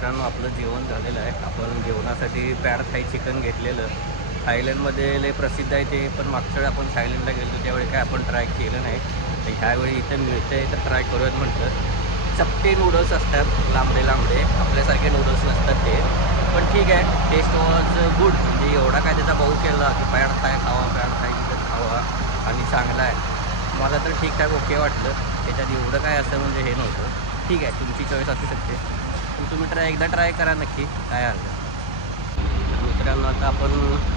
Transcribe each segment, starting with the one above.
मित्रांनो आपलं जेवण झालेलं आहे. आपण जेवणासाठी पॅड थाई चिकन घेतलेलं. थायलंडमध्ये लय प्रसिद्ध आहे ते, पण मागच्या वेळी आपण थायलंडला गेलो त्यावेळी काय आपण ट्राय केलं नाही. तर ह्यावेळी इथं मिळतं आहे तर ट्राय करूयात म्हटलं. चपटे नूडल्स असतात, लांबडे लांबडे, आपल्यासारखे नूडल्स नसतात ते, पण ठीक आहे. Test was good. म्हणजे एवढा काय त्याचा भाऊ केला की पॅड थाय खावा, पॅड थाय चिकन खावा आणि चांगला आहे. मला तर ठीकठाक ओके वाटलं. त्याच्यात एवढं काय असं म्हणजे हे नव्हतं. ठीक आहे, तुमची चॉईस असू शकते, पण तुम्ही एकदा ट्राय करा नक्की, काय हरकत. तर मित्रांनो आता आपण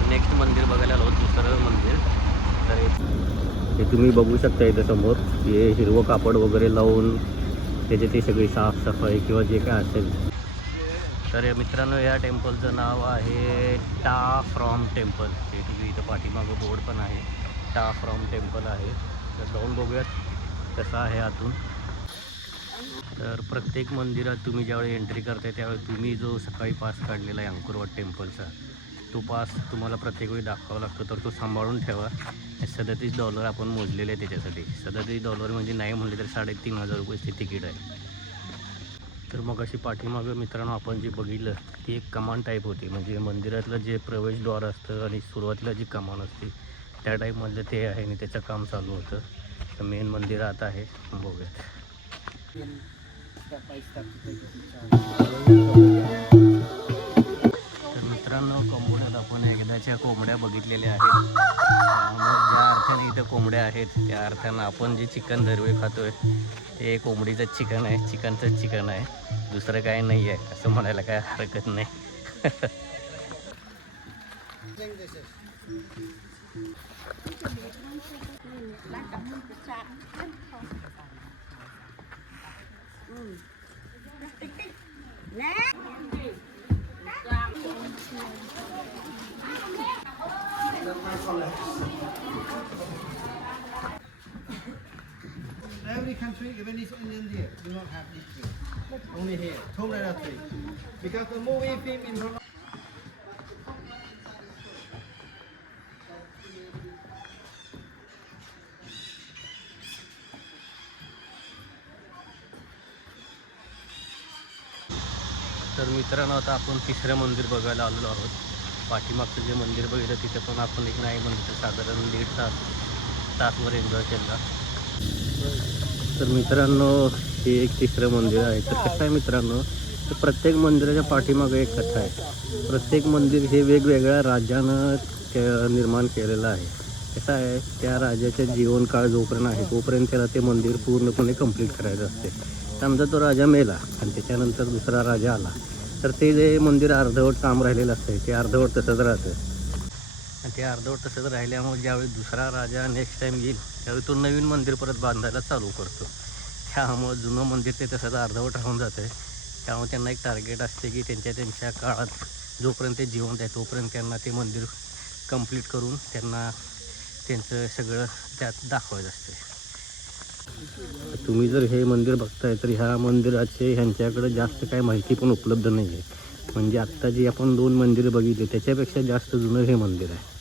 नेक्स्ट मंदिर बघायला आलो, दुसरं मंदिर. तर हे तुम्ही बघू शकता इथं समोर, हे हिरवं कापड वगैरे लावून त्याचे ते सगळी साफसफाई किंवा जे काय असेल. तर मित्रांनो या टेम्पलचं नाव आहे टा फ्रॉम टेम्पल. हे तुम्ही इथं पाठीमागं बोर्ड पण आहे, टा फ्रॉम टेम्पल आहे. तर जाऊन बघूयात कसं आहे आतून. तर प्रत्येक मंदिरात तुम्ही ज्यावेळी एंट्री करताय त्यावेळी तुम्ही जो सकाळी पास काढलेला आहे अंकुरवाट टेम्पलचा, तो पास तुम्हाला प्रत्येक वेळी दाखवावा लागतो. तर तो सांभाळून ठेवा. $37 आपण मोजलेले आहे त्याच्यासाठी. $37 म्हणजे नाही म्हणले तर ₹3500 तिकीट आहे. तर मग अशी पाठीमागं मित्रांनो आपण जे बघितलं ती एक कमान टाईप होती. म्हणजे मंदिरातलं जे प्रवेशद्वार असतं आणि सुरुवातीला जी कमान असते त्या टाईपमधलं ते आहे आणि त्याचं काम चालू होतं. तर मेन मंदिर आता आहे, बघूयात. तर मित्रांनो कोंबड्यात आपण एकदाच्या कोंबड्या बघितलेल्या आहेत. त्यामुळे ज्या अर्थाने इथं कोंबड्या आहेत त्या अर्थानं आपण जे चिकन दरवेळी खातोय ते कोंबडीचंच चिकन आहे, चिकनचंच चिकन आहे, दुसरं काय नाही आहे असं म्हणायला काय हरकत नाही. Every country, even in India, do not have these things. Only here, Tonga tree. Because the movie film in तर मित्रांनो आता आपण तिसरं मंदिर बघायला आलेलो आहोत. पाठीमागचं जे मंदिर बघितलं तिथे पण आपण एक नाही म्हणलं तर साधारण 1.5 तासवर एन्जॉय केला. तर मित्रांनो हे एक तिसरं मंदिर आहे. तर कसं आहे मित्रांनो, तर प्रत्येक मंदिराच्या पाठीमागं एक कथा आहे. प्रत्येक मंदिर हे वेगवेगळ्या राजानं निर्माण केलेलं आहे. कसं आहे, त्या राजाच्या जीवनकाळ जोपर्यंत आहे तोपर्यंत त्याला ते मंदिर पूर्णपणे कंप्लीट करायचं असते. समजा तो राजा मेला आणि त्याच्यानंतर दुसरा राजा आला तर ते जे मंदिर अर्धवट काम राहिलेलं असतं ते अर्धवट तसंच राहतं. आणि ते अर्धवट तसंच राहिल्यामुळे ज्यावेळी दुसरा राजा नेक्स्ट टाईम येईल त्यावेळी तो नवीन मंदिर परत बांधायला चालू करतो. त्यामुळं जुनं मंदिर ते तसंच अर्धवट राहून जातं आहे. त्यामुळे त्यांना एक टार्गेट असते की त्यांच्या काळात जोपर्यंत ते जिवंत आहे तोपर्यंत त्यांना ते मंदिर कंप्लीट करून त्यांना त्यांचं सगळं त्यात दाखवायचं असते. तुम्ही जर हे मंदिर बघताय तर ह्या मंदिराचे ह्यांच्याकडे जास्त काय माहिती पण उपलब्ध नाही आहे. म्हणजे आत्ता जी आपण 2 मंदिरं बघितली त्याच्यापेक्षा जास्त जुनं हे मंदिर आहे.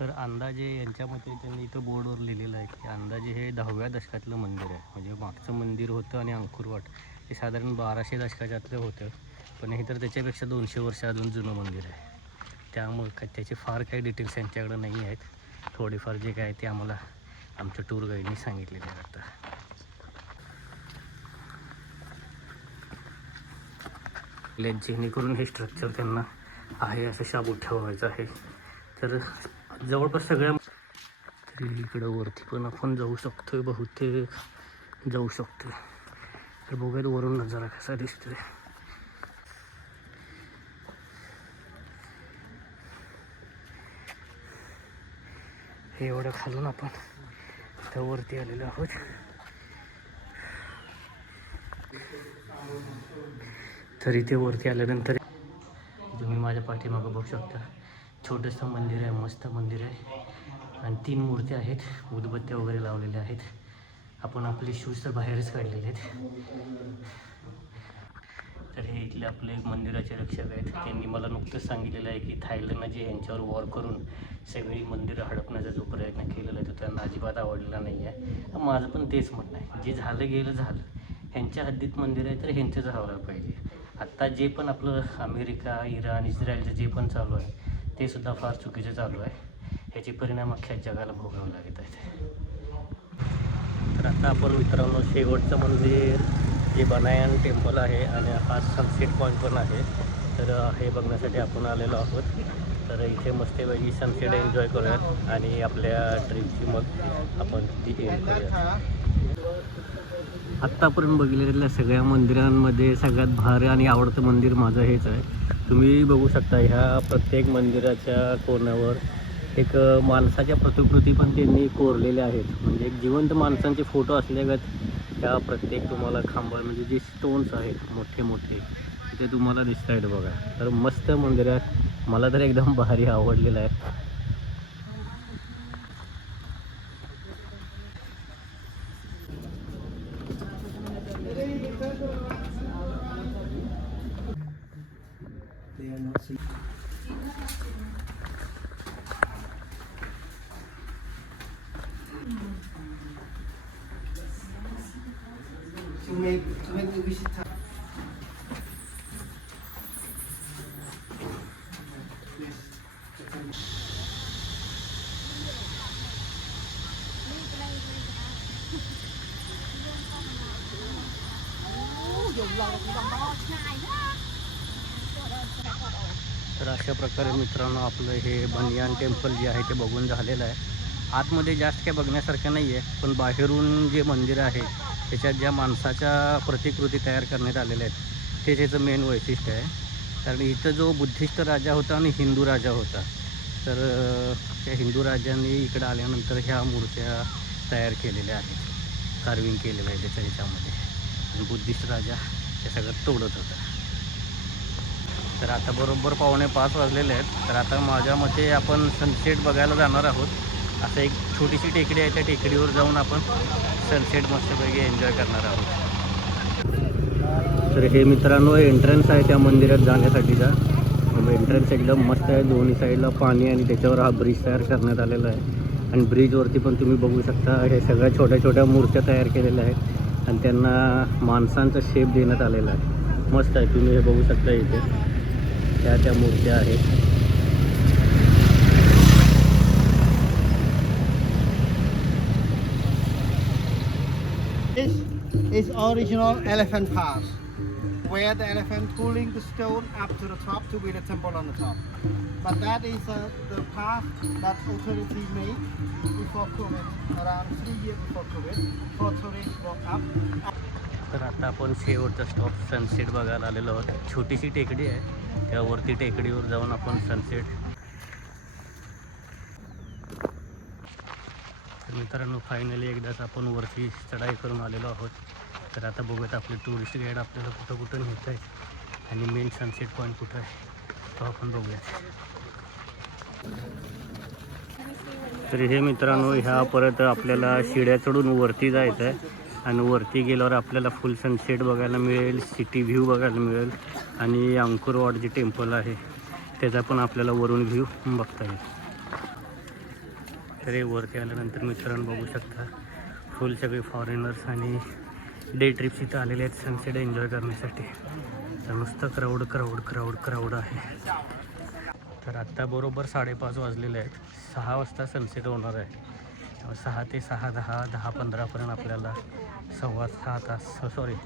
तर अंदाजे यांच्या मते त्यांनी इथं बोर्डवर लिहिलेलं आहे की अंदाजे हे 10व्या दशकातलं मंदिर आहे. म्हणजे मागचं मंदिर होतं आणि अंकुरवाट हे साधारण 1200 दशकाच्यातलं होतं, पण हे तर त्याच्यापेक्षा 200 वर्ष अजून जुनं मंदिर आहे. त्यामुळे काय त्याचे फार काही डिटेल्स यांच्याकडे नाही आहेत. थोडेफार जे काय ते आम्हाला आमच्या टूर गाईडनी सांगितलेले आहे. आता जेणेकरून हे स्ट्रक्चर त्यांना आहे असं शाबूत ठेवायचं आहे. तर जवळपास सगळ्या तरी इकडं वरती पण आपण जाऊ शकतोय, बहुतेक जाऊ शकतोय. तर बघूयात वरून नजारा कसा दिसतोय. हे एवढं खालून आपण त्या वरती आलेलो आहोत. तरी ते वरती आल्यानंतर तुम्ही माझ्या पाठीमागं बघू शकता छोटंसं मंदिर आहे, मस्त मंदिर आहे आणि 3 मूर्त्या आहेत, उदबत्त्या वगैरे लावलेल्या आहेत. आपण आपले शूज तर बाहेरच काढलेले आहेत. तर हे इथले आपले मंदिराचे रक्षक आहेत. त्यांनी मला नुकतंच सांगितलेलं आहे की थायलंडनं जे यांच्यावर वॉर करून सगळी मंदिरं हडपण्याचा जो प्रयत्न केलेला आहे तो त्यांना अजिबात आवडलेला नाही आहे. माझं पण तेच म्हणणं आहे, जे झालं गेलं झालं. ह्यांच्या हद्दीत मंदिर आहे तर ह्यांचंच व्हायला पाहिजे. आत्ता जे पण आपलं अमेरिका, इराण, इस्रायलचं जे पण चालू आहे ते सुद्धा फार चुकीचं चालू आहे. ह्याचे परिणाम अख्ख्या जगाला भोगावे लागत आहेत. तर आता आपण मित्रांनो शेवटचं मंदिर जे बनायन टेम्पल आहे आणि हा सनसेट पॉईंट पण आहे, तर हे बघण्यासाठी आपण आलेलो आहोत. तर इथे मस्तपैकी सनसेट एन्जॉय करूयात आणि आपल्या ट्रिपची मग आपण ती एंड करूयात. आत्तापर्यंत बघितलेल्या सगळ्या मंदिरांमध्ये सगळ्यात भारी आणि आवडतं मंदिर माझं हेच आहे. तुम्ही बघू शकता ह्या प्रत्येक मंदिराच्या कोणावर एक माणसाच्या प्रतिकृती पण त्यांनी कोरलेल्या आहेत. म्हणजे एक जिवंत माणसांचे फोटो असल्यागत ह्या प्रत्येक तुम्हाला खांबा म्हणजे जे स्टोन्स आहेत मोठे मोठे ते तुम्हाला दिसत आहेत बघा. तर मस्त मंदिर आहे, मला तर एकदम भारी आवडलेलं आहे. To make the visitor. तर अशा प्रकारे मित्रांनो आपलं हे बनियान टेम्पल जे आहे ते बघून झालेलं आहे. आतमध्ये जास्त काय बघण्यासारखं नाही आहे, पण बाहेरून जे मंदिर आहे त्याच्यात ज्या माणसाच्या प्रतिकृती तयार करण्यात आलेल्या आहेत ते त्याचं मेन वैशिष्ट्य आहे. कारण इथं जो बुद्धिस्ट राजा होता आणि हिंदू राजा होता, तर त्या हिंदू राजांनी इकडं आल्यानंतर ह्या मूर्त्या तयार केलेल्या आहेत, कार्विंग केलेलं आहे त्याच्या ह्याच्यामध्ये. आणि बुद्धिस्ट राजा ते सगळं तोडत होता. तर आता बरोबर 4:45 वाजलेले आहेत. तर आता माझ्या मते आपण सनसेट बघायला जाणार आहोत. असं एक छोटीशी टेकडी आहे, त्या टेकडीवर जाऊन आपण सनसेट मस्तपैकी एन्जॉय करणार आहोत. तर हे मित्रांनो एंट्रन्स आहे त्या मंदिरात जाण्यासाठीचा. एंट्रन्स एकदम मस्त आहे, दोन्ही साईडला पाणी आणि त्याच्यावर हा ब्रिज तयार करण्यात आलेला आहे. आणि ब्रिजवरती पण तुम्ही बघू शकता हे सगळ्या छोट्या छोट्या मूर्त्या तयार केलेल्या आहेत आणि त्यांना माणसांचा शेप देण्यात आलेला आहे. मस्त आहे, तुम्ही हे बघू शकता इथे त्या मूर्त्या आहेत. This is original elephant path, where the elephant pulling the stone up to the top to build a temple on the top. But that is the path that authority made before COVID, around 3 years before COVID, for tourists walk up. तर आता आपण शेवटचा stop sunset बघायला आलेलो आहोत. छोटीशी टेकडी आहे, त्यावरती टेकडीवर जाऊन आपण सनसेट. तर मित्रांनो फायनली एकदाच आपण वरती चढाई करून आलेलो आहोत. तर आता बघूयात आपले टुरिस्ट गाईड आपल्याला कुठं कुठं नेत आहे आणि मेन सनसेट पॉईंट कुठं आहे तो आपण बघूयात. तर हे मित्रांनो ह्या परत आपल्याला शिड्या चढून वरती जायचं आहे आणि वरती गेल्यावर आपल्याला फुल सनसेट बघायला मिळेल, सिटी व्ह्यू बघायला मिळेल आणि अंकुरवाड जे टेम्पल आहे त्याचा पण आपल्याला वरून व्ह्यू बघता येईल. तर हे वरती आल्यानंतर मित्रांनो बघू शकता फुल सगळे फॉरेनर्स आणि डे ट्रिप्स इथं आलेले आहेत सनसेट एन्जॉय करण्यासाठी. तर नुसतं क्राऊड आहे. तर आत्ता बरोबर 5:30 वाजलेले आहेत. 6 वाजता सनसेट होणार आहे. 6 ते 6:10, 10:15पर्यंत आपल्याला 6.25 तास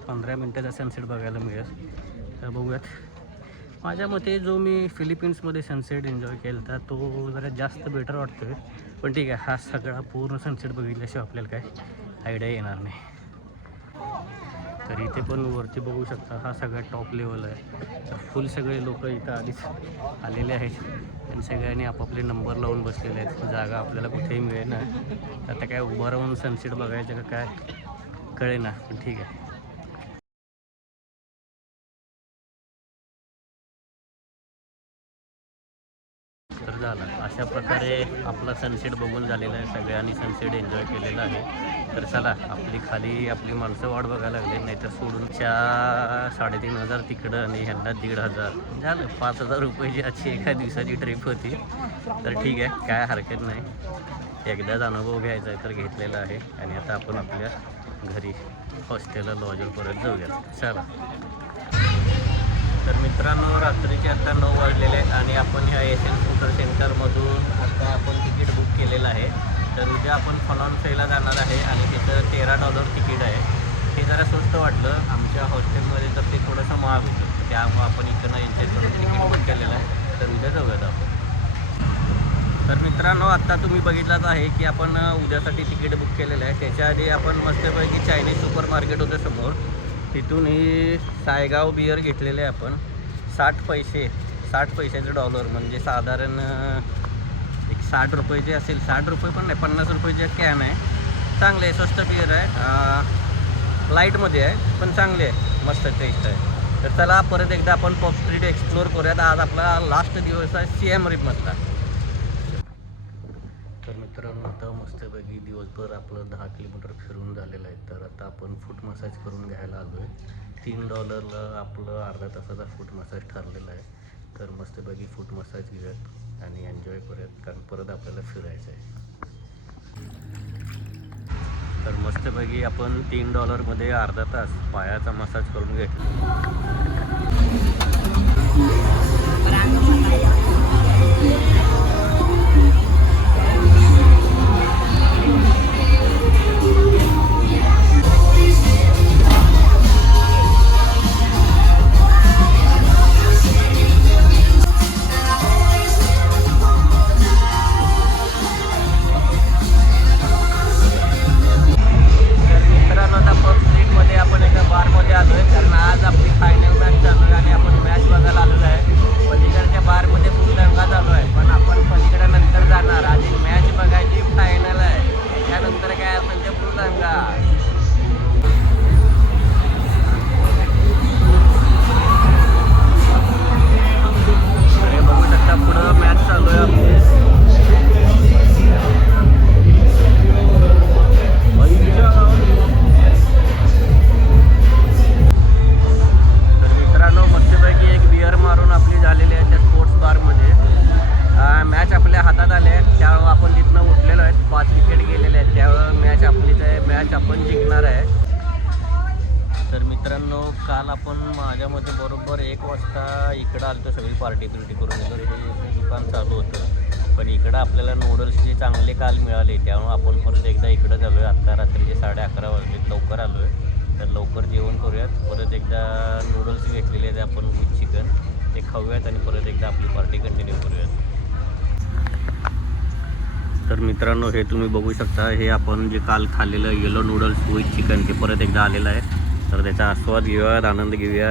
15 मिनटाचा सनसेट बघायला मिळेल. तर बघूयात. माझ्या मते जो मी फिलिपिन्समध्ये सनसेट एन्जॉय केला तर तो जरा जास्त बेटर वाटतो आहे. पण ठीक आहे, हा सगळा पूर्ण सनसेट बघितल्याशिवाय आपल्याला काय आयडिया येणार नाही. तर इथे पण वरती बघू शकता हा सगळ्यात टॉप लेवल आहे. तर फुल सगळे लोक इथं आधीच आलेले आहेत आणि सगळ्यांनी आपापले नंबर लावून बसलेले आहेत. जागा आपल्याला कुठेही मिळेल ना, आता काय उभं राहून सनसेट बघायचं का काय कळेना, पण ठीक आहे. तर झाला. अशा प्रकारे आपला सनसेट बघून झालेला आहे. सगळ्यांनी सनसेट एन्जॉय केलेला आहे. तर चला आपली खाली आपली माणसं वाट बघायला लागले, नाहीतर सोडून 3,500 तिकडं आणि ह्यांना 1,500 झालं. 5,000 रुपयाची आजची एका दिवसाची ट्रिप होती. तर ठीक आहे, काय हरकत नाही. एकदाच अनुभव घ्यायचा आहे तर घेतलेला आहे. आणि आता आपण आपल्या घरी हॉस्टेलला लॉजवर परत जाऊया. चला. तर मित्रांनो, रात्रीचे आता 9 वाजलेले आहेत आणि आपण ह्या एशियन स्कूटर सेंटरमधून आता आपण तिकीट बुक केलेलं आहे. तर उद्या आपण फनॉन्सेला जाणार आहे आणि तिथं $13 तिकीट आहे. हे जरा स्वस्त वाटलं आमच्या हॉस्टेलमध्ये, तर ते थोडंसं महाग होतं. त्यामुळे आपण इथं यांच्याकडून तिकीट बुक केलेलं आहे. तर उद्या जाऊयात आपण. तर मित्रांनो, आता तुम्ही बघितलाच आहे की आपण उद्यासाठी तिकीट बुक केलेलं आहे. त्याच्या आधी आपण मस्तपैकी चायनीज सुपर मार्केट होतं समोर, तिथून ही सायगाव बियर घेतलेले आहे आपण. 60 पैशाचे डॉलर, म्हणजे साधारण एक 60 रुपयाचे असेल. 60 रुपये पण नाही, 50 रुपयाचे कॅन आहे. चांगले आहे, स्वस्त बियर आहे. लाईटमध्ये आहे पण चांगले आहे, मस्त टेस्ट आहे. तर चला परत एकदा आपण पब स्ट्रीट एक्सप्लोअर करूयात. आज आपला लास्ट दिवस आहे सिएम रिपमधला. तर मित्रांनो, आता मस्तपैकी दिवसभर आपलं 10 किलोमीटर फिरून झालेलं आहे. तर आता आपण फूट मसाज करून घ्यायला आलो आहे. $3 आपलं अर्धा तासाचा फूट मसाज ठरलेला आहे. तर मस्तपैकी फूट मसाज घेऊयात आणि एन्जॉय करूयात, कारण परत आपल्याला फिरायचं आहे. तर मस्तपैकी आपण $3 अर्धा तास पायाचा मसाज करून घेतला. काल आपण माझ्यामध्ये बरोबर 1 वाजता इकडं आलो तर सगळी पार्टी करून गेलो. हे दुकान चालू होतं, पण इकडं आपल्याला नूडल्सचे चांगले काल मिळाले. त्यामुळे आपण परत एकदा इकडं झालो आहे. आत्ता रात्रीचे 11:30 वाजले, लवकर आलो आहे. तर लवकर जेवण करूयात. परत एकदा नूडल्स घेतलेले आहेत आपण विथ चिकन, ते खाऊयात आणि परत एकदा आपली पार्टी कंटिन्यू करूयात. तर मित्रांनो, हे तुम्ही बघू शकता, हे आपण जे काल खाल्लेलं येलो नूडल्स विथ चिकन ते परत एकदा आलेलं आहे. तर त्याचा आस्वाद घेऊयात, आनंद घेऊया.